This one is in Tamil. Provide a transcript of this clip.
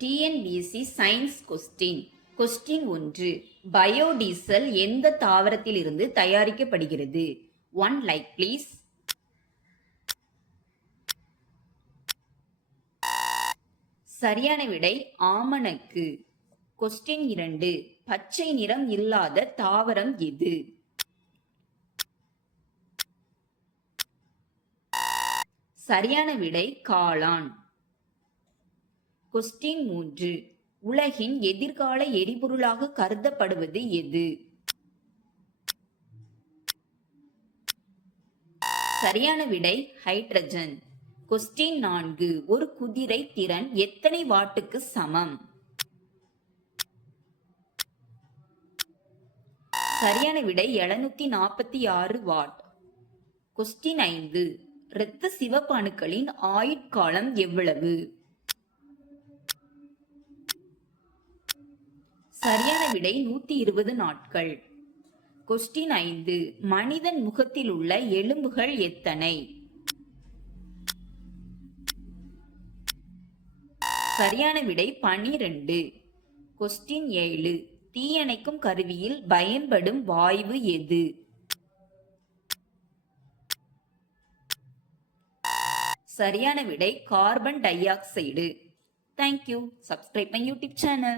TNPSC science question. Question 1. Biodiesel எந்த தாவரத்திலிருந்து தயாரிக்கப்படுகிறது? 1 லைக் ப்ளீஸ். சரியான விடை ஆமணக்கு. கொஸ்டின் 2. பச்சை நிறம் இல்லாத தாவரம் எது? சரியான விடை காளான். கொஸ்டின் 3. உலகின் எதிர்கால எரிபொருளாக கருதப்படுவது எது? சரியான விடை ஹைட்ரஜன். கொஸ்டின் 4. ஒரு குதிரை திறன் எத்தனை வாட்டுக்கு சமம்? சரியான விடை 746 வாட். கொஸ்டின் 5. இரத்த சிவப்பு அணுக்களின் ஆயுட்காலம் எவ்வளவு? சரியான விடை 120 நாட்கள். கொஸ்டின் 5. மனிதன் முகத்தில் உள்ள எலும்புகள் எத்தனை? சரியான விடை 12. கொஸ்டின் 7. தீயணைக்கும் கருவியில் பயன்படும் வாயு எது? சரியான விடை carbon di oxide. Thank you. Subscribe my YouTube channel.